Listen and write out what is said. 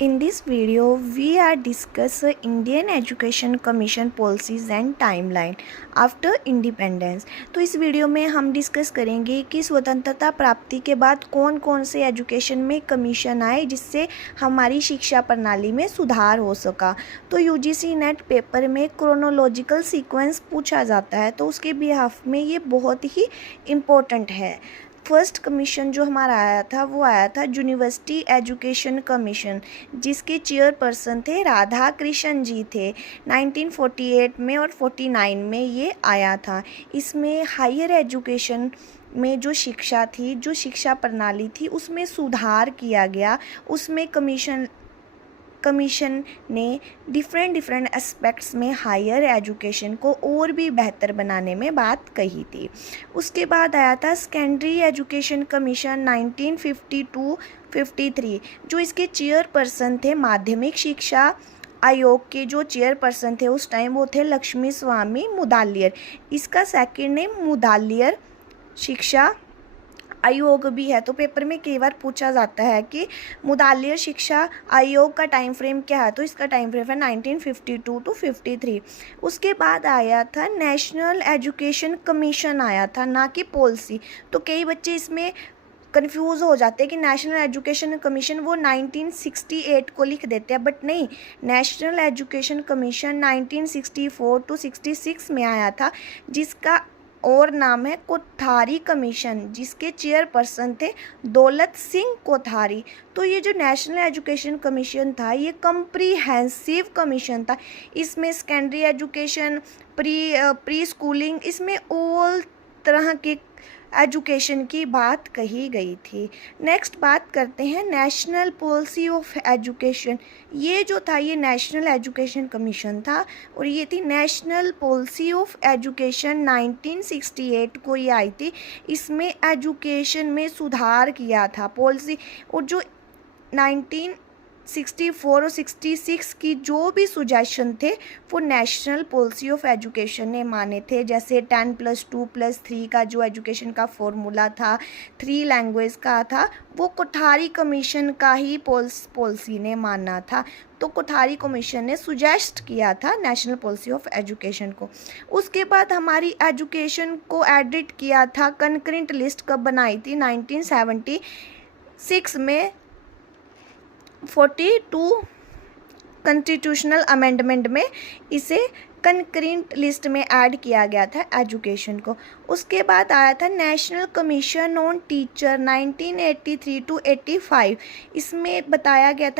In this video, we are discuss Indian Education Commission policies and timeline after independence। तो इस video में हम discuss करेंगे कि स्वतंत्रता प्राप्ति के बाद कौन कौन से एजुकेशन में कमीशन आए जिससे हमारी शिक्षा प्रणाली में सुधार हो सका। तो यूजीसी नेट पेपर में क्रोनोलॉजिकल सीक्वेंस पूछा जाता है, तो उसके बिहाफ में ये बहुत ही इम्पोर्टेंट है। फर्स्ट कमीशन जो हमारा आया था वो आया था यूनिवर्सिटी एजुकेशन कमीशन, जिसके चेयरपर्सन थे राधा कृष्ण जी थे। 1948 में और 49 में ये आया था। इसमें हायर एजुकेशन में जो शिक्षा थी, जो शिक्षा प्रणाली थी, उसमें सुधार किया गया। उसमें कमीशन ने डिफरेंट एस्पेक्ट्स में हायर एजुकेशन को और भी बेहतर बनाने में बात कही थी। उसके बाद आया था सेकेंडरी एजुकेशन कमीशन 1952-53, जो इसके चेयरपर्सन थे माध्यमिक शिक्षा आयोग के जो चेयरपर्सन थे उस टाइम वो थे लक्ष्मी स्वामी मुदालियर। इसका सेकंड नेम मुदालियर शिक्षा आयोग भी है। तो पेपर में कई बार पूछा जाता है कि मुदालियर शिक्षा आयोग का टाइम फ्रेम क्या है, तो इसका टाइम फ्रेम है 1952-53। उसके बाद आया था नेशनल एजुकेशन कमीशन आया था, ना कि पॉलिसी। तो कई बच्चे इसमें कन्फ्यूज़ हो जाते हैं कि नेशनल एजुकेशन कमीशन वो 1968 को लिख देते हैं, बट नहीं, नेशनल एजुकेशन कमीशन 1964-66 में आया था, जिसका और नाम है कोठारी कमीशन, जिसके चेयरपर्सन थे दौलत सिंह कोठारी। तो ये जो नेशनल एजुकेशन कमीशन था ये कम्प्रीहेंसिव कमीशन था। इसमें सेकेंडरी एजुकेशन, प्री स्कूलिंग, इसमें ऑल तरह के एजुकेशन की बात कही गई थी। नेक्स्ट बात करते हैं नेशनल पॉलिसी ऑफ एजुकेशन। ये जो था ये नेशनल एजुकेशन कमीशन था और ये थी नेशनल पॉलिसी ऑफ एजुकेशन 1968 को ये आई थी। इसमें एजुकेशन में सुधार किया था पॉलिसी, और जो 1964 और 66 की जो भी सुजेशन थे वो नेशनल पॉलिसी ऑफ एजुकेशन ने माने थे। जैसे 10+2+3 का जो एजुकेशन का फॉर्मूला था, 3 लैंग्वेज का था, वो कोठारी कमीशन का ही पॉलिसी ने माना था। तो कोठारी कमीशन ने सुजेस्ट किया था नेशनल पॉलिसी ऑफ एजुकेशन को। उसके बाद हमारी एजुकेशन को एडिट किया था, कंकरेंट लिस्ट कब बनाई थी, 1976 में 42 कॉन्स्टिट्यूशनल अमेंडमेंट में इसे कंकरेंट लिस्ट में ऐड किया गया था एजुकेशन को। उसके बाद आया था नेशनल कमीशन ऑन टीचर 1983-85। इसमें बताया गया था कि